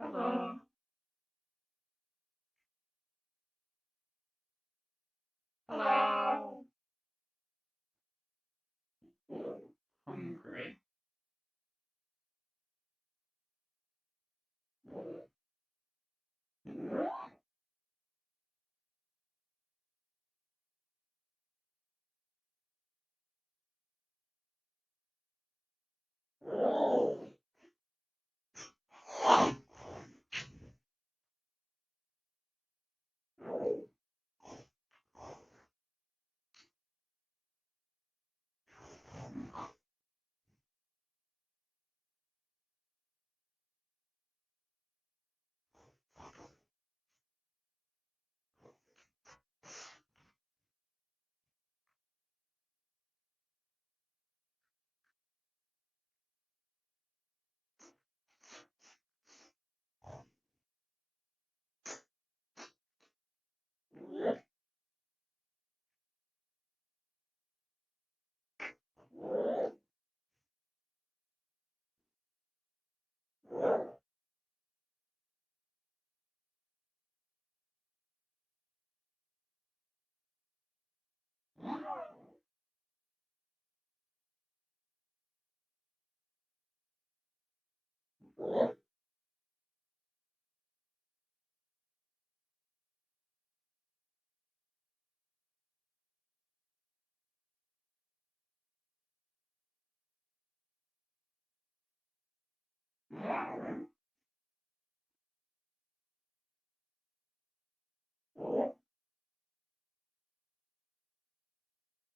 Hello. Hello. Hungry.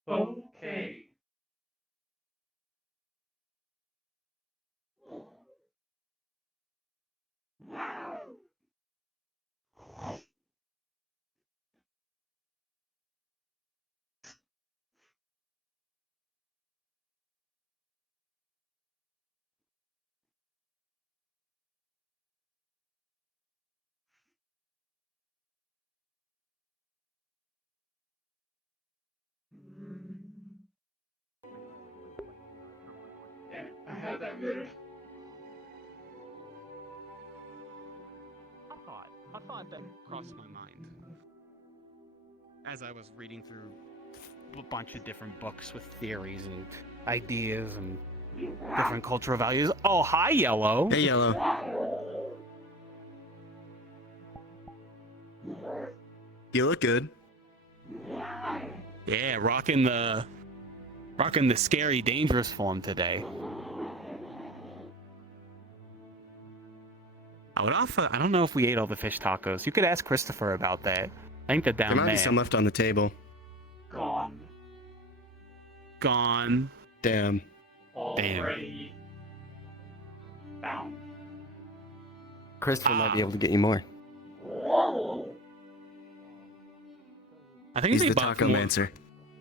Okay. Yeah, I had that muted. I thought that crossed my mind as I was reading through a bunch of different books with theories and ideas and different cultural values. Oh, hi, Yellow. Hey, Yellow. You look good. Yeah, rocking the scary, dangerous form today. I don't know if we ate all the fish tacos. You could ask Christopher about that. I think they're down There might be some left on the table. Gone. Gone. Damn. Already. Found. Christopher might be able to get you more. I think He's they the bought taco more. mancer.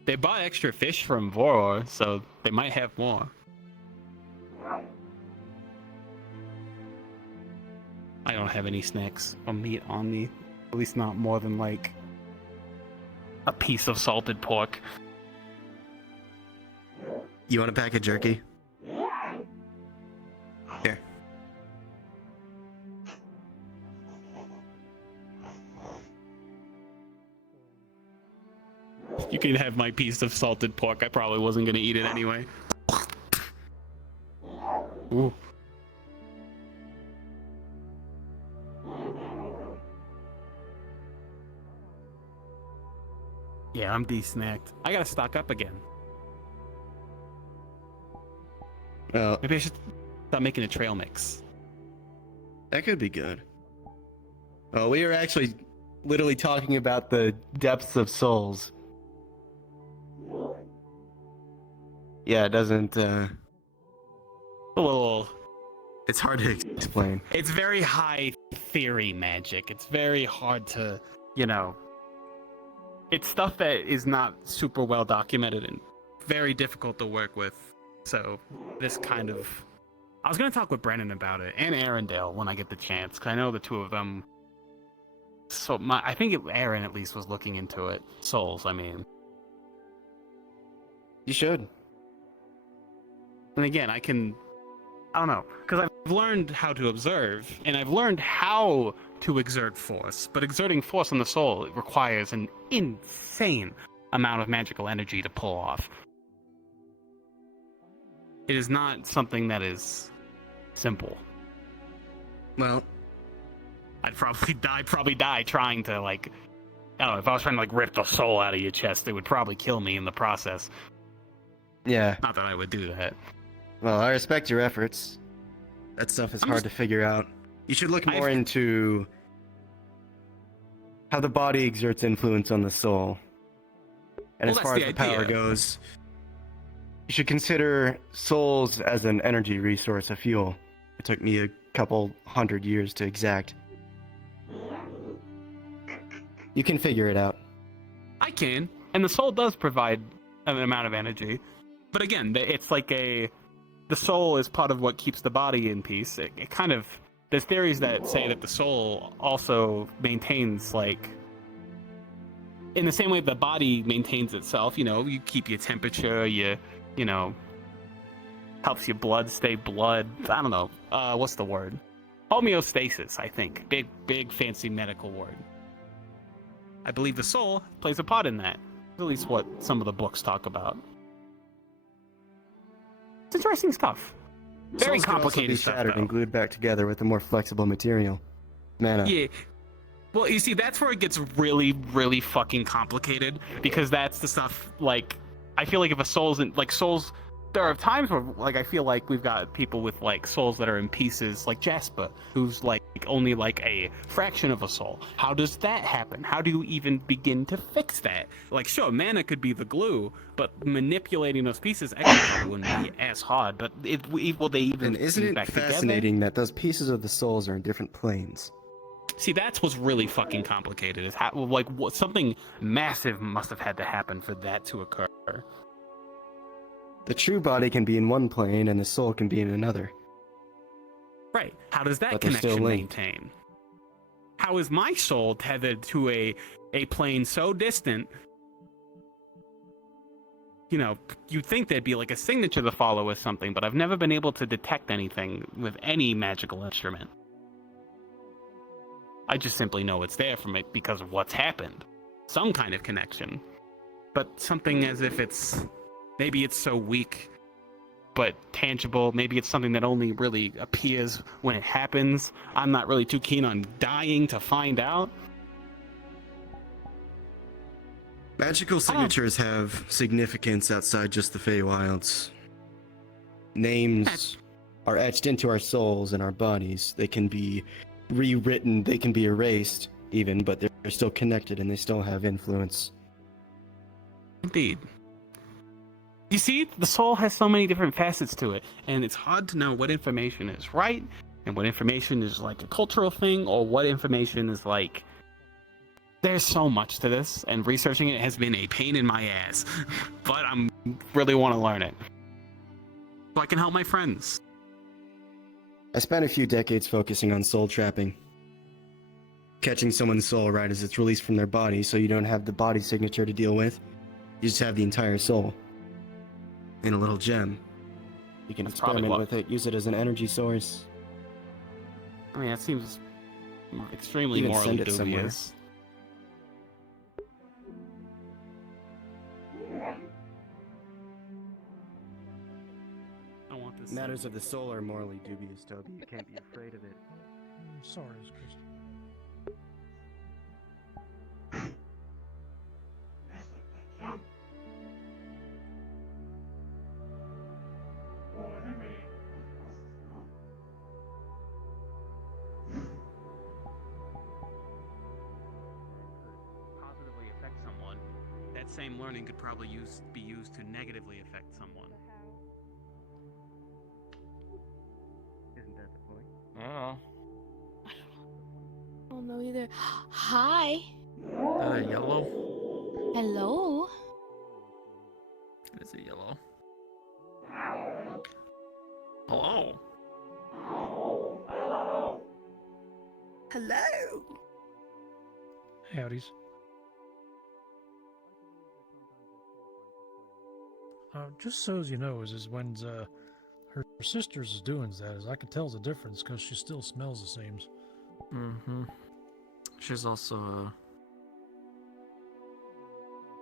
They bought extra fish from Voror, so they might have more. I don't have any snacks or meat on me. At least not more than like a piece of salted pork. You want a pack of jerky? Here. You can have my piece of salted pork. I probably wasn't going to eat it anyway. Ooh. Yeah, I'm de-snacked. I gotta stock up again. Well, Maybe I should stop making a trail mix. That could be good. Oh, we are actually literally talking about the depths of souls. Yeah, it doesn't. A little. It's hard to explain. It's very high theory magic. It's very hard to, you know. It's stuff that is not super well documented and very difficult to work with. So this kind of. I was gonna talk with Brennan about it and Arendelle when I get the chance, because I know the two of them. So I think Aaron at least was looking into it. Souls, I mean. You should. And again, I don't know, because I've learned how to observe, and I've learned how to exert force, but exerting force on the soul requires an insane amount of magical energy to pull off. It is not something that is simple. Well, I'd probably die trying to, like, I don't know, if I was trying to, like, rip the soul out of your chest, it would probably kill me in the process. yeah. Not that I would do that. Well, I respect your efforts. That stuff is hard to figure out. You should look more into how the body exerts influence on the soul. And Well, as far as that's the the power idea. goes, you should consider souls as an energy resource, a fuel. It took me a couple 100 years to exact. You can figure it out. I can, and the soul does provide an amount of energy. But again, it's like the soul is part of what keeps the body in peace. It kind of, there's theories that say that the soul also maintains, like, in the same way the body maintains itself, you know, you keep your temperature, you know, helps your blood stay blood. I don't know, what's the word? Homeostasis, I think. Big fancy medical word. I believe the soul plays a part in that. At least what some of the books talk about. It's interesting stuff. Very Souls can also complicated be stuff, shattered though. and glued back together with a more flexible material. Mana. Yeah. Well, you see, that's where it gets really, really fucking complicated, because that's the stuff, like, I feel like if a soul's in, like, souls, there are times where, like, I feel like we've got people with, like, souls that are in pieces, like Jasper, who's, like, only, like, a fraction of a soul. How does that happen? How do you even begin to fix that? Like, sure, mana could be the glue, but manipulating those pieces actually wouldn't be as hard, but will they even And isn't be it back fascinating that those pieces of the souls are in different planes? See, that's what's really fucking complicated. Is how, like, something massive must have had to happen for that to occur. The true body can be in one plane and the soul can be in another. Right. How does that But they're still connection linked. maintain? How is my soul tethered to a plane so distant? You know, you'd think there'd be like a signature to follow with something, but I've never been able to detect anything with any magical instrument. I just simply know it's there from it because of what's happened. Some kind of connection. But something as if maybe it's so weak, but tangible. Maybe it's something that only really appears when it happens. I'm not really too keen on dying to find out. Magical signatures have significance outside just the Feywilds. Names are etched into our souls and our bodies. They can be rewritten, they can be erased even, but they're still connected and they still have influence. Indeed. You see, the soul has so many different facets to it, and it's hard to know what information is right, and what information is like a cultural thing, or what information is like... There's so much to this, and researching it has been a pain in my ass, but I really want to learn it. So I can help my friends. I spent a few decades focusing on soul trapping. Catching someone's soul right as it's released from their body, so you don't have the body signature to deal with. You just have the entire soul. In a little gem. You can That's probably experiment with it, use it as an energy source. I mean, that seems extremely Even morally send it somewhere. dubious. I want this. Matters of the soul are morally dubious, Toby. You can't be afraid of it. I'm sorry, Christian. same learning could probably be used to negatively affect someone. Isn't that the point? Oh. I don't know either. Hi. Yellow? Hello. Is it yellow? Hello? Hello. Howdies. Just so as you know, is when her sister's is doing that, is I can tell the difference because she still smells the same. Mm-hmm. She's also,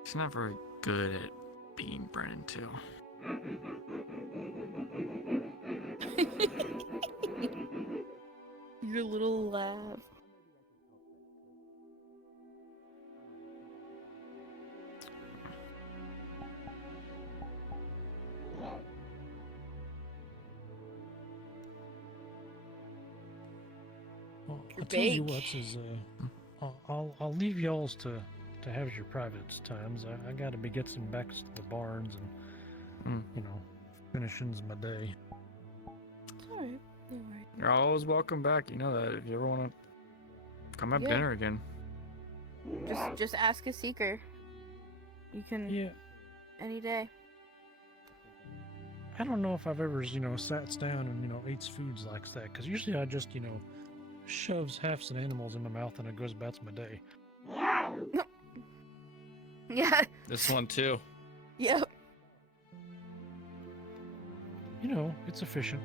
she's not very good at being Brennan, too. Your little laugh. Well, You're I'll tell you big. what is I'll leave y'all's to have your private times. I gotta be getting back to the barns and finishing my day. It's alright. No worries. You're always welcome back. You know that if you ever want to come have Yeah. dinner again. Just ask a seeker. You can Yeah, any day. I don't know if I've ever sat down and ate foods like that, because usually I just shoves halves of animals in my mouth and it goes about my day. Yeah. This one, too. Yep. It's efficient.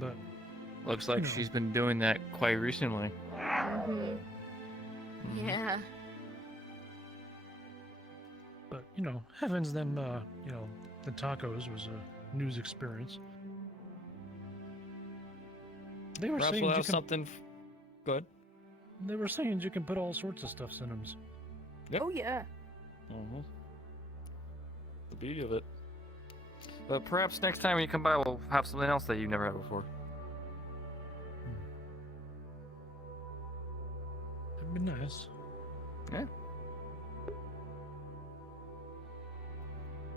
But Looks like You know. she's been doing that quite recently. Mhm. Mhm. Yeah. But having them, the tacos was a news experience. They were Perhaps saying we'll you have can. something good. They were saying you can put all sorts of stuff in them. Yep. Oh yeah. Mm-hmm. The beauty of it. But perhaps next time when you come by, we'll have something else that you've never had before. That'd be nice. Yeah.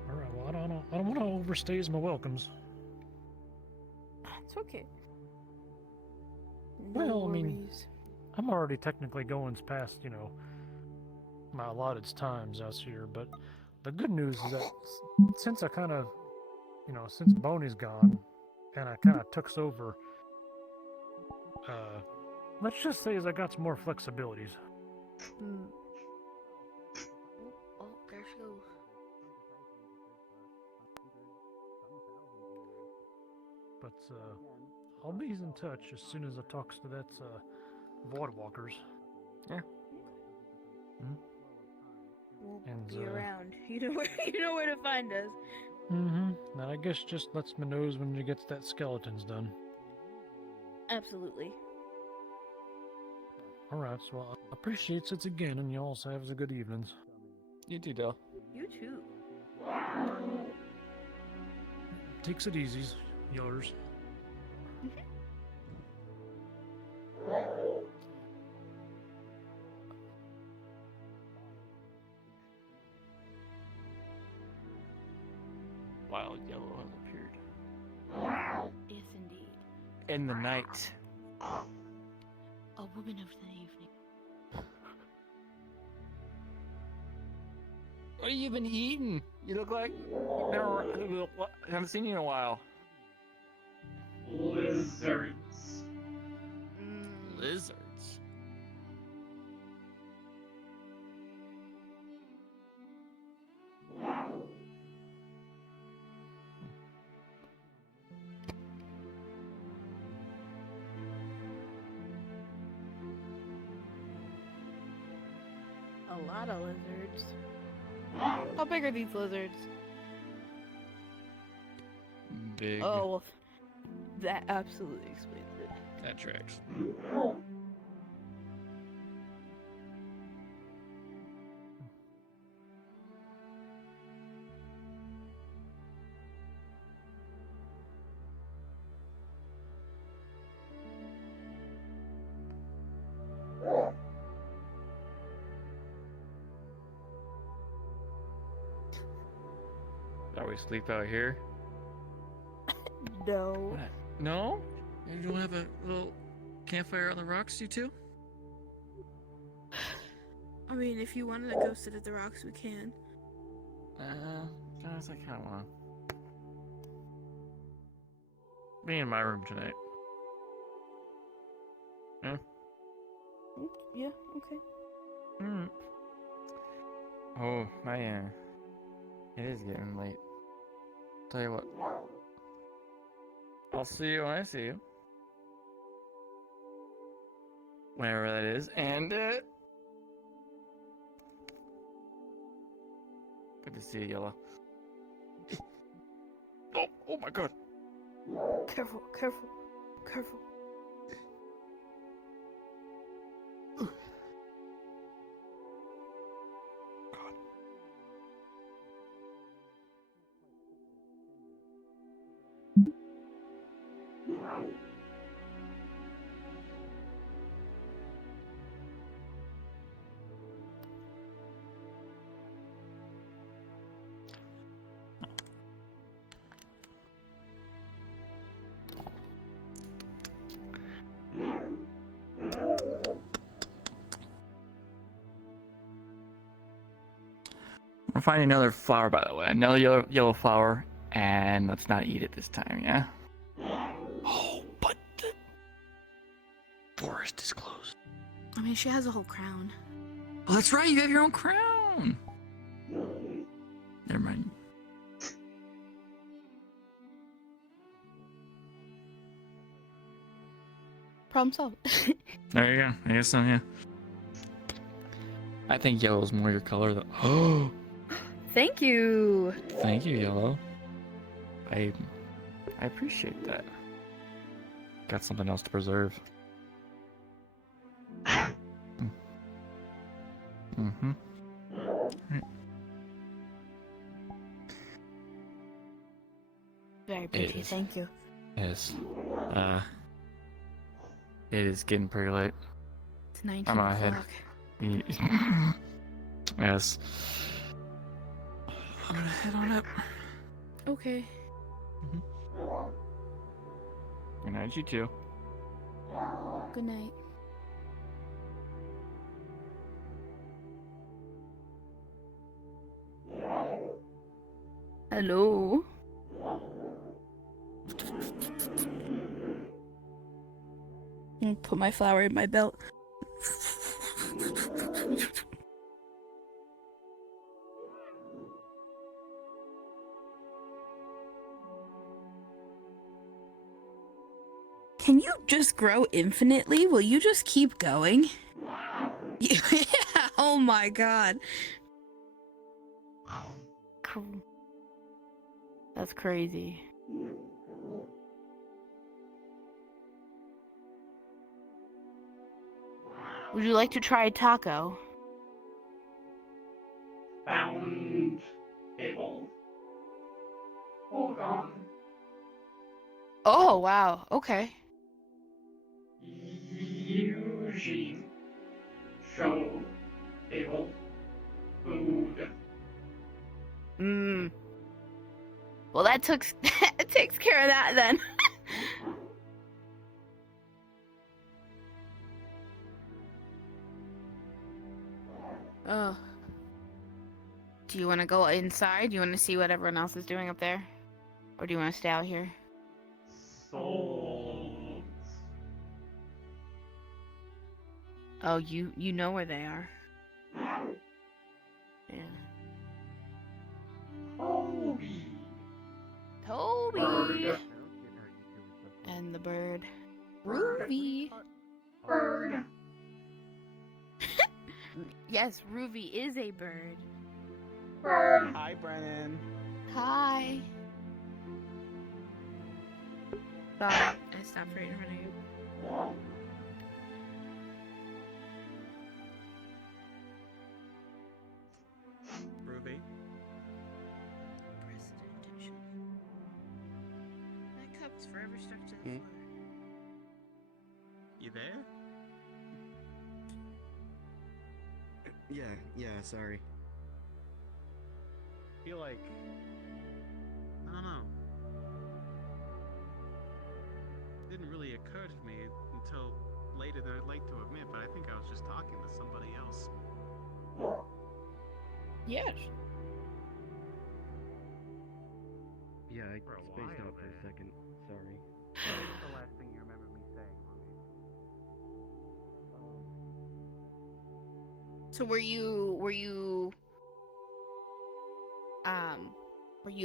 All right. Well, I don't want to overstay my welcomes. It's okay. Well, I mean, worries. I'm already technically going past, my allotted times out here. But the good news is that since I kind of, since Boney's gone, and I kind of took over, let's just say as I got some more flexibilities. Hmm. Oh, there she goes. But I'll be in touch as soon as I talks to that Void Walkers. We'll And, be around. You know where to find us. Mm-hmm. And I guess just lets me knows when you get that skeletons done. Absolutely. All right. So I appreciate it again, and you all have a good evenings. You too, Del. You too. Takes it easy, yours. Wild yellow has appeared. Yes, indeed. In the night. A woman of the evening. What have you been eating? You look like I haven't seen you in a while. Lizards. Lizards. A lot of lizards. How big are these lizards? Big. Oh, well, that absolutely explains it. That tracks. we sleep out here? No. No? You don't have a little campfire on the rocks, you two? I mean, if you wanted to go sit at the rocks, we can. Guys, I kind of want to be in my room tonight. Mm, yeah, okay. Mm. Oh, man. It is getting late. Tell you what. I'll see you when I see you. Whenever that is, and, good to see you, Yellow. Oh my god. Careful, careful, careful. We're finding another flower, by the way. Another yellow flower, and let's not eat it this time, yeah? Oh, but the forest is closed. I mean, she has a whole crown. Oh, that's right, you have your own crown! Never mind. Problem solved. There you go. I guess so, yeah. I think yellow's more your color, though. Oh! Thank you. Thank you, Yellow. I appreciate that. Got something else to preserve. Mm-hmm. Very pretty, is. thank you. Yes. It is getting pretty late. It's 19 I'm out o'clock. ahead. Yes. I'm gonna head on up. Okay. Good night, you too. Good night. Hello. I'm gonna put my flower in my belt. Can you just grow infinitely? Will you just keep going? Yeah, oh my god. That's crazy. Would you like to try a taco? Found table. Hold on. Oh, wow. Okay. Eugene. Show. Table. Food. Well, that takes care of that then. Oh. Do you want to go inside? Do you want to see what everyone else is doing up there? Or do you want to stay out here? Souls. Oh, you know where they are. Yeah. Toby. Toby! Bird. And the bird. Ruby! Bird. Yes, Ruby is a bird. Bird. Hi, Brennan. Hi. Sorry, I stopped right in front of you. Ruby. Presidential. That cup's forever stuck to the Hmm? floor. You there? Yeah, sorry. I feel like didn't really occur to me until later than I'd like to admit, but I think I was just talking to somebody else. Yes. Yeah, I For a spaced while out for a there. second. Sorry. What was the last thing you remember me saying, Ruby? So were you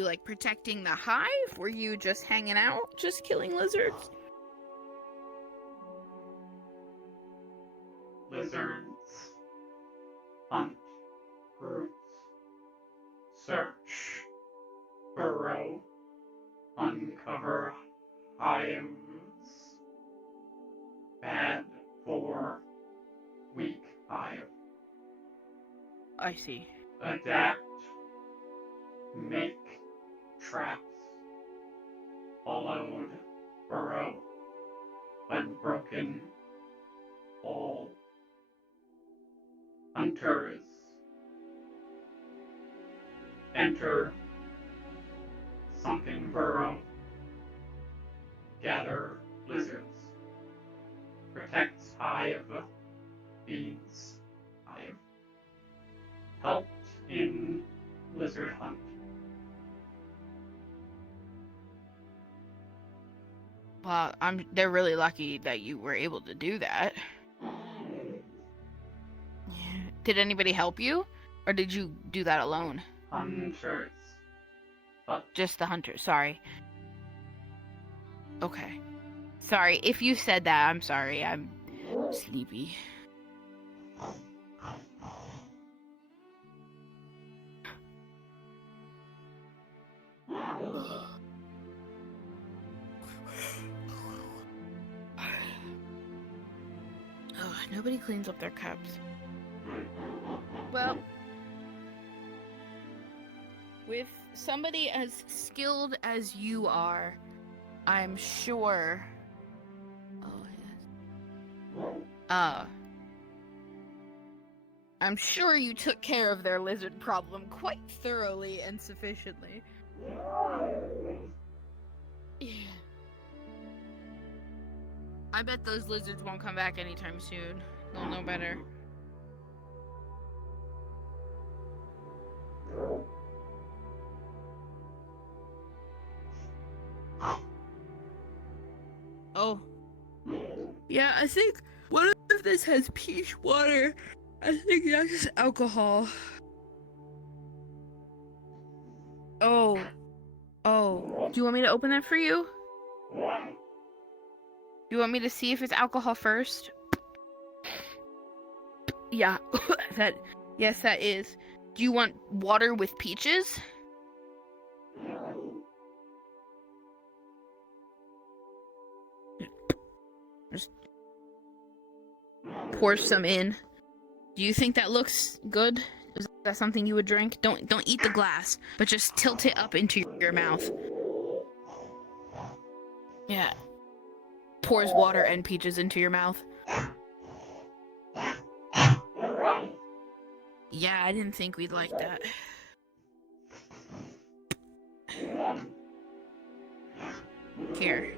like protecting the hive? Were you just hanging out, just killing lizards? Lizards. Hunt. Roots. Search. Burrow. Uncover. Hives. Bad for weak hive. I see. Adapt. Make traps. Followed. Burrow. When broken. Fall. Hunters. Enter. Sunken burrow. Gather lizards. Protects hive. Feeds hive. Helped in lizard hunt. Well, they're really lucky that you were able to do that. Did anybody help you? Or did you do that alone? Hunters. But Just the hunter, sorry. Okay. Sorry, if you said that, I'm sorry. I'm sleepy. Oh, nobody cleans up their cups. Well, with somebody as skilled as you are, I'm sure. Oh, yes. I'm sure you took care of their lizard problem quite thoroughly and sufficiently. Yeah. I bet those lizards won't come back anytime soon. They'll know better. Oh. Yeah, I think one of this has peach water. I think that's just alcohol. Oh. Oh. Do you want me to open that for you? Do you want me to see if it's alcohol first? Yeah. Yes, that is. Do you want water with peaches? Just pour some in. Do you think that looks good? Is that something you would drink? Don't eat the glass, but just tilt it up into your mouth. Yeah. Pours water and peaches into your mouth. Yeah, I didn't think we'd like that. Here.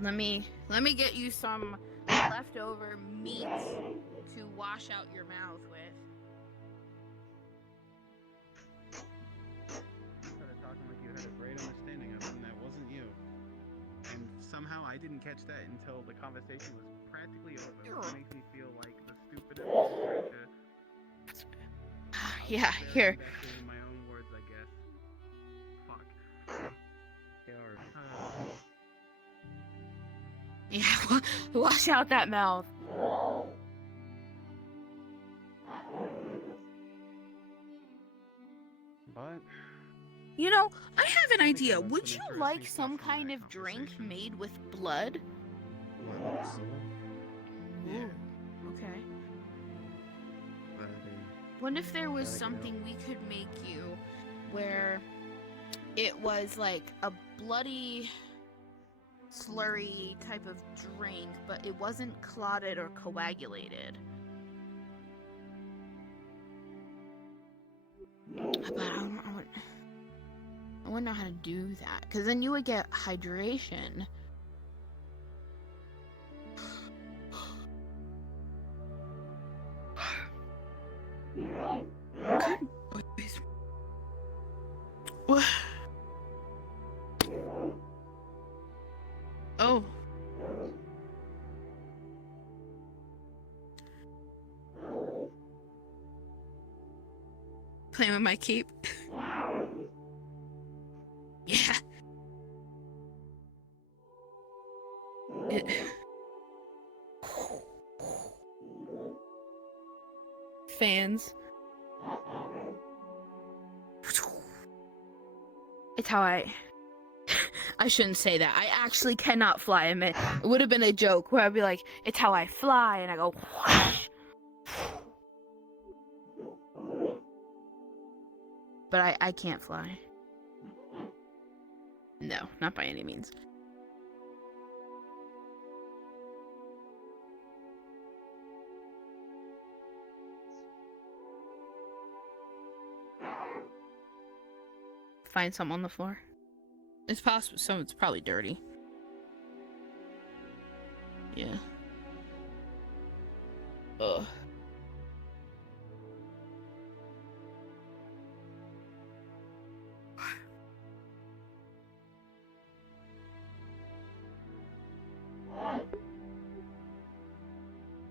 Let me get you some leftover meat to wash out your mouth with. Started talking like you had a great understanding of it, and that wasn't you. And somehow I didn't catch that until the conversation was practically over. It makes me feel like the stupidest character. Yeah, here. Invested in my own words, I guess. Fuck. Yeah, wash out that mouth. But You know, I have an I think idea. I left Would some you interesting like stuff some from kind that of drink conversation. made with blood? What, soul? Yeah. Ooh, okay. But, What if there was Gotta get something we could make you where it was like a bloody, slurry type of drink, but it wasn't clotted or coagulated? But I wouldn't know how to do that. Because then you would get hydration. Good boys. What? Oh. Playing with my cape. Yeah. Fans. It's how I shouldn't say that. I actually cannot fly. I mean, it would have been a joke where I'd be like, it's how I fly, and I go whoosh. But I can't fly. No, not by any means. Find some on the floor. It's possible some it's probably dirty. Yeah. Ugh.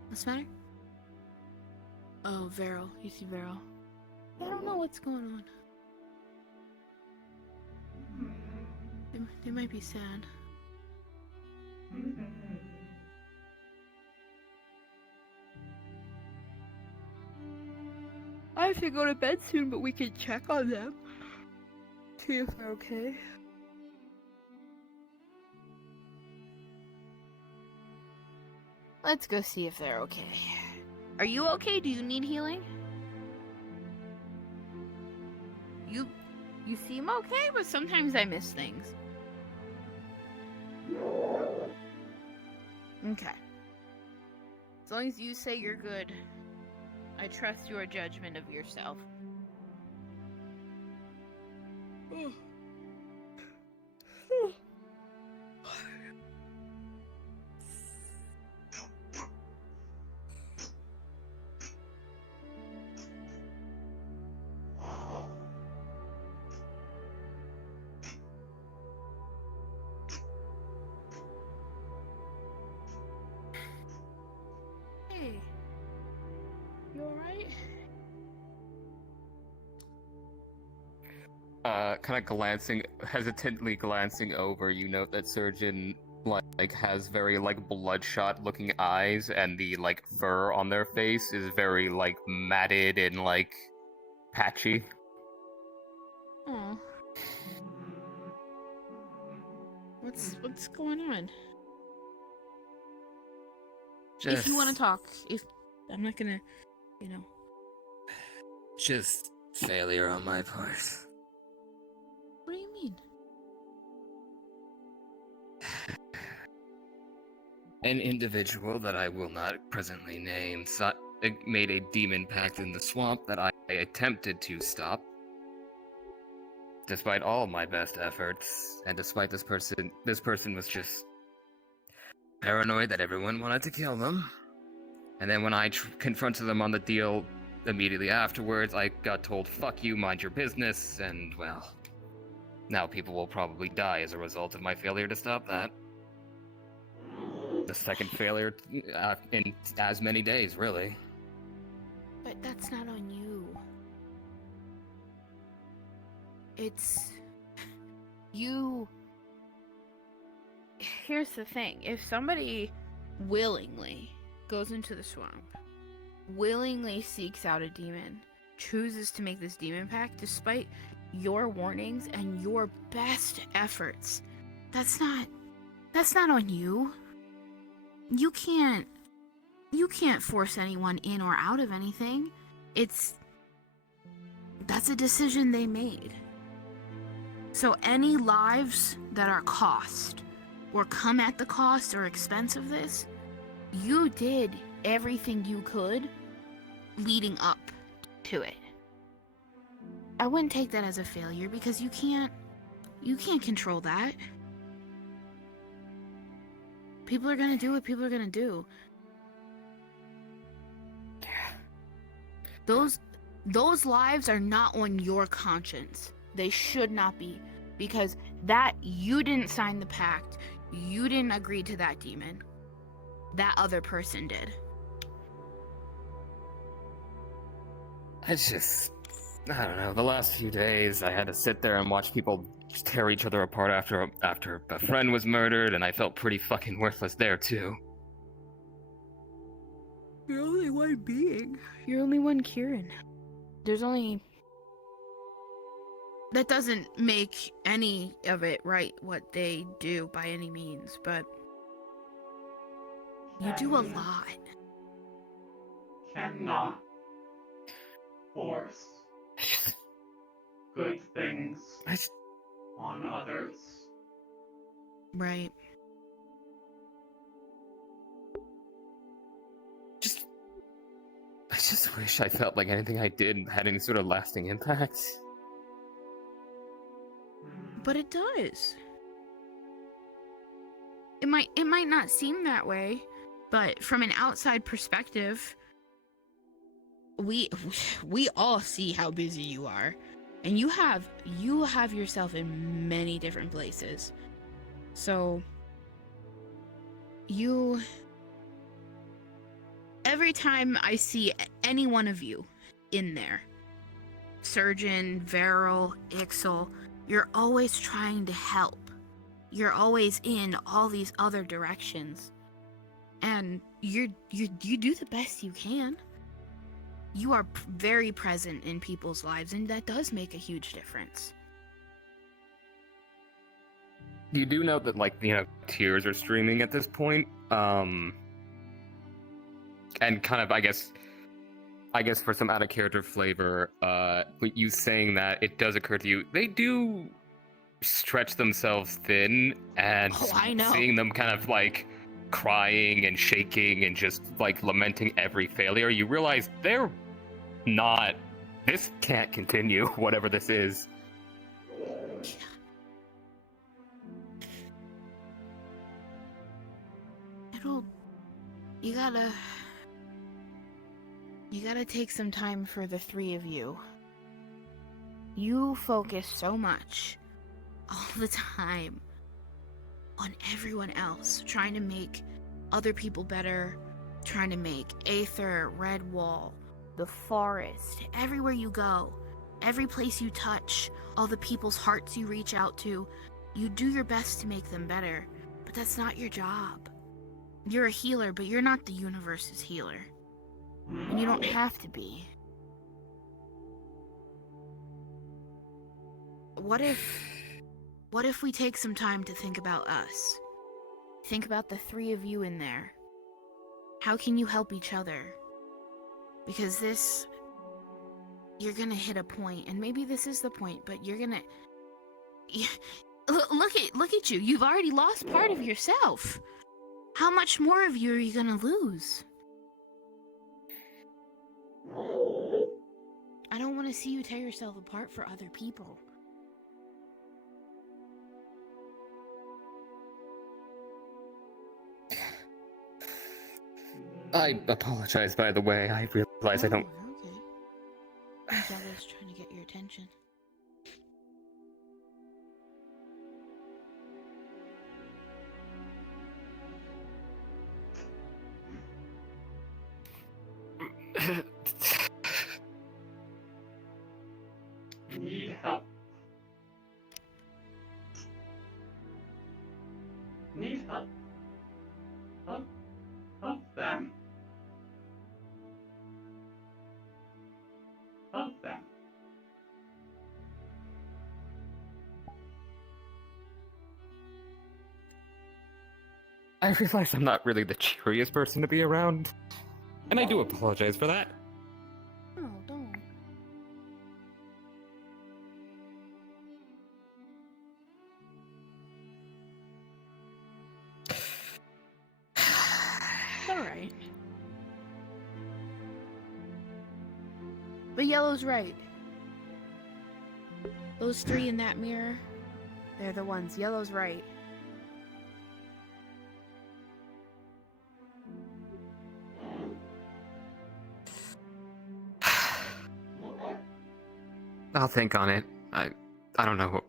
What's the matter? Oh, Veryl. You see Veryl? I don't know what's going on. They might be sad. I have to go to bed soon, but we can check on them. See if they're okay. Let's go see if they're okay. Are you okay? Do you need healing? You seem okay, but sometimes I miss things. Okay. As long as you say you're good, I trust your judgment of yourself. Hey, you alright? Kind of hesitantly glancing over, you note that Surgeon like has very like bloodshot looking eyes, and the like fur on their face is very like matted and like patchy. Oh. What's going on? If you want to talk, if I'm not gonna, you know. Just failure on my part. What do you mean? An individual that I will not presently name made a demon pact in the swamp that I attempted to stop. Despite all my best efforts, and despite this person was just paranoid that everyone wanted to kill them. And then when I confronted them on the deal immediately afterwards, I got told, fuck you, mind your business, and well, now people will probably die as a result of my failure to stop that. The second failure in as many days, really. But that's not on you. It's you. Here's the thing. If somebody willingly goes into the swamp, willingly seeks out a demon, chooses to make this demon pact despite your warnings and your best efforts, that's not on you. You can't force anyone in or out of anything. That's a decision they made. So any lives that are cost or come at the cost or expense of this, you did everything you could leading up to it. I wouldn't take that as a failure because you can't You can't control that. People are gonna do what people are gonna do. Those lives are not on your conscience. They should not be. Because that, you didn't sign the pact. You didn't agree to that demon. That other person did. I don't know. The last few days, I had to sit there and watch people just tear each other apart after a friend was murdered, and I felt pretty fucking worthless there too. You're only one being. You're only one Kieran. There's only... That doesn't make any of it right, what they do, by any means, but... You do a lot. Cannot force good things on others. Right. I just wish I felt like anything I did had any sort of lasting impact. But it does. It might not seem that way, but from an outside perspective, we all see how busy you are, and you have yourself in many different places. So every time I see any one of you in there, Surgeon, Veryl, Ixel, you're always trying to help. You're always in all these other directions. And you do the best you can. You are very present in people's lives, and that does make a huge difference. You do know that, like, you know, tears are streaming at this point. And kind of, I guess for some out of character flavor, with you saying that, it does occur to you, they do stretch themselves thin, and I know. seeing them kind of like crying and shaking and just like lamenting every failure, you realize this can't continue, whatever this is. You gotta take some time for the three of you. You focus so much, all the time, on everyone else, trying to make other people better, trying to make Aether, Redwall, the forest, everywhere you go, every place you touch, all the people's hearts you reach out to, you do your best to make them better, but that's not your job. You're a healer, but you're not the universe's healer. And you don't have to be. What if we take some time to think about us? Think about the three of you in there. How can you help each other? Because you're gonna hit a point, and maybe this is the point, but you're gonna... Look at you. You've already lost part of yourself. How much more of you are you gonna lose? I don't want to see you tear yourself apart for other people. I apologize, by the way. I realize I don't... Okay. I thought I was trying to get your attention. Need help. Need help. Help them. Help them. I realize I'm not really the cheeriest person to be around, and I do apologize for that. Oh, don't. It's alright. But Yellow's right. Those three in that mirror, They're the ones. Yellow's right. I'll think on it. I don't know.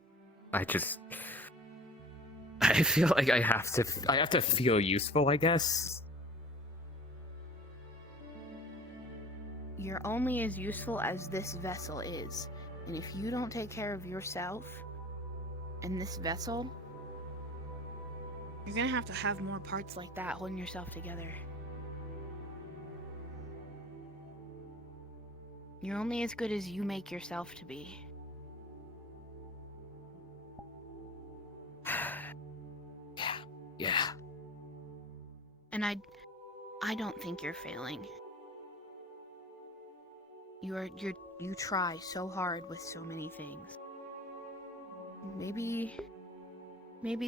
I feel like I have to feel useful, I guess. You're only as useful as this vessel is. And if you don't take care of yourself and this vessel, you're gonna have more parts like that holding yourself together. You're only as good as you make yourself to be. Yeah. And I don't think you're failing. You try so hard with so many things. Maybe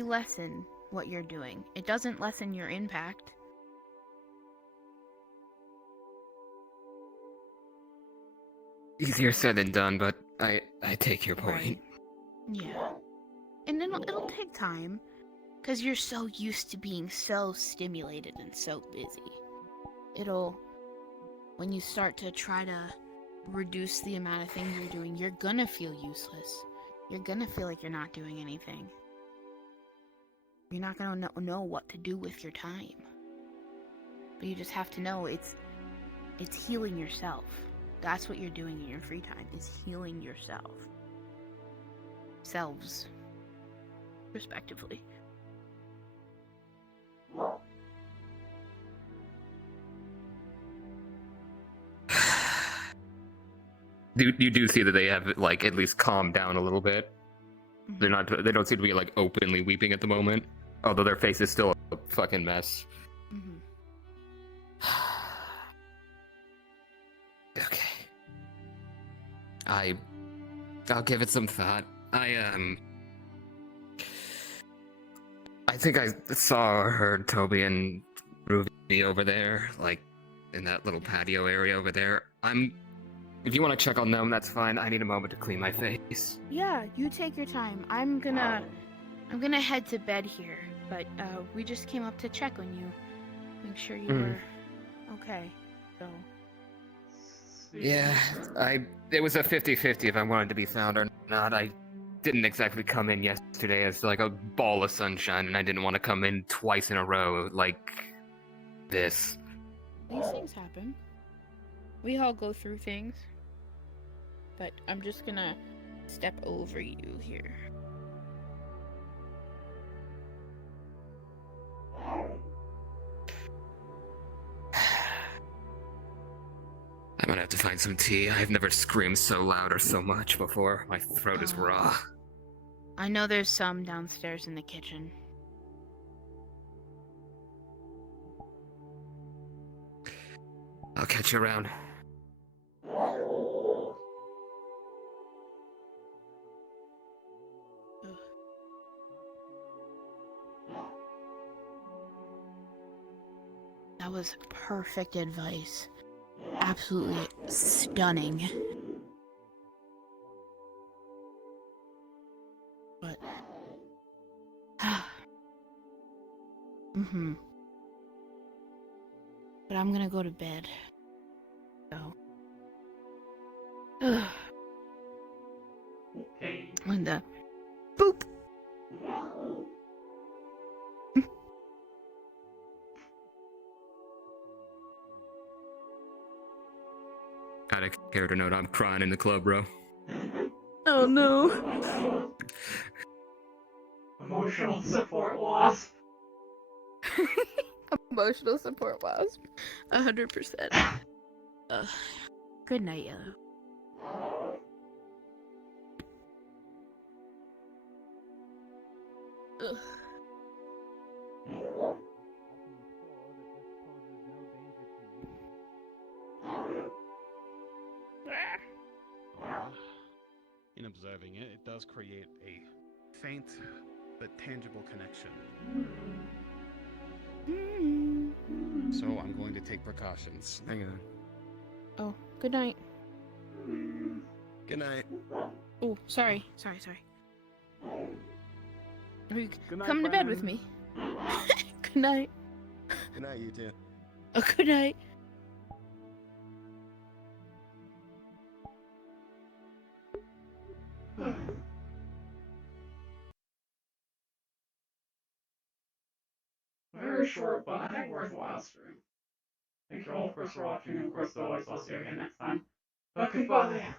lessen what you're doing. It doesn't lessen your impact. Easier said than done, but I take your point. Right. Yeah. And it'll take time, because you're so used to being so stimulated and so busy. When you start to try to reduce the amount of things you're doing, you're gonna feel useless. You're gonna feel like you're not doing anything. You're not gonna know what to do with your time. But you just have to know it's healing yourself. That's what you're doing in your free time, is healing yourself. Selves. Respectively. You do see that they have like at least calmed down a little bit. Mm-hmm. They don't seem to be like openly weeping at the moment, although their face is still a fucking mess. Mm-hmm. Okay. I'll give it some thought. I think I saw or heard Toby and Ruby over there, like in that little patio area over there. If you want to check on them, that's fine. I need a moment to clean my face. Yeah, you take your time. I'm gonna head to bed here, but we just came up to check on you, make sure you were okay. So. Yeah, it was a 50-50 if I wanted to be found or not. I didn't exactly come in yesterday as like a ball of sunshine, and I didn't want to come in twice in a row like this. These things happen. We all go through things. But I'm just gonna step over you here. I'm gonna have to find some tea. I've never screamed so loud or so much before. My throat is raw. I know there's some downstairs in the kitchen. I'll catch you around. That was perfect advice. Absolutely stunning. But... But I'm gonna go to bed. So... Okay. When the... Boop! Gotta care to note I'm crying in the club, bro. Oh no. Emotional support wasp. Emotional support wasp. 100%. Good night, Yellow. Ugh. In observing it, it does create a faint but tangible connection. So I'm going to take precautions. Hang on. Oh, good night. Good night. Oh, sorry. Or you Good night, come to bed with Brennan. me. Good night. Good night, you two. Oh, good night. Very short, but I think worthwhile stream. Thank you all, of course, for watching, and of course, always, I'll see you again next time. But goodbye.